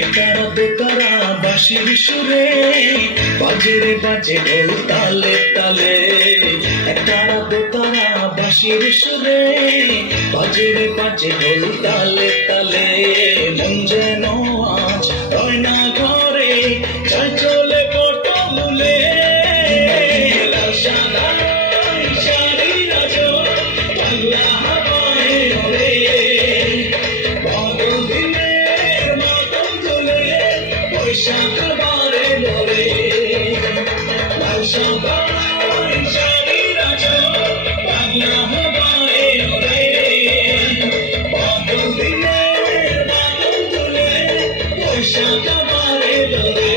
একতারা দোতারা বাঁশির সুরে বাজে রে বাজে ঢোল তালে তালে। একতারা দোতারা বাঁশির সুরে বাজে রে বাজে ঢোল তালে তালে। মন যেন আজ রয় না ঘরে চাই চলে পটমূলে। লাল সাদা শাড়ি রাজো বাংলা হাওয়ায় ওড়ে। বাদল দিনের মাতম তোলে বৈশাখ বারে লড়ে। লাল সাদা শাড়ি রাজো বাংলা হাওয়ায় ওড়ে। বাদল দিনের মাতম তোলে বৈশাখ বারে লড়ে।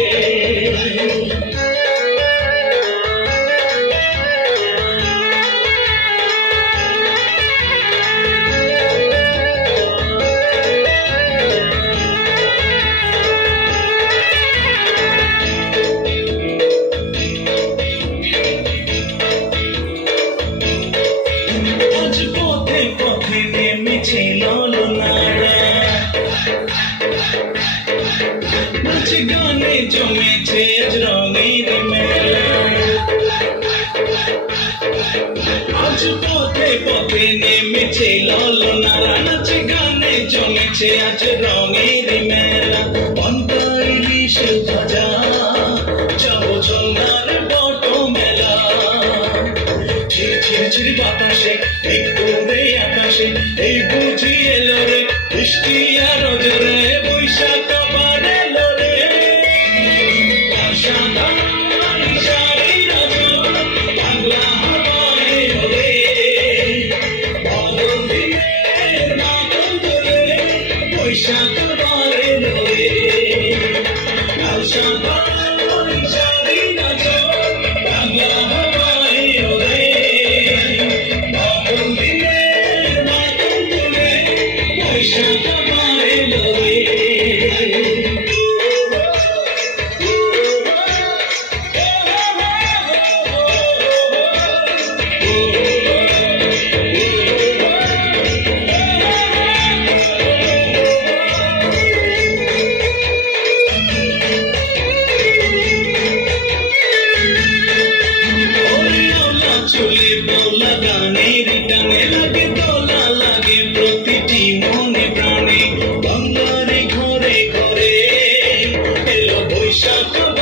পথে পথে নেমেছে ললনারা, নাচ গানে জমেছে আজ রঙের মেলা। আজ পথে পথে নেমেছে ললনারা, নাচ গানে জমেছে আজ রঙের মেলা। পান্তা ইলিশ ভাজা যাবো ঝোলার বট মেলা। ঝিরঝির বাতাসে একটু আকাশে এই বুঝি এলো রে বৃষ্টি আর জোরে বৈশাখ বারে লড়ে। সাদা শাড়ি রাজো বাংলা হাওয়ায় ওড়ে। বাদল দিনের মাতম তোলে বৈশাখ বারে লড়ে। লাল সাদা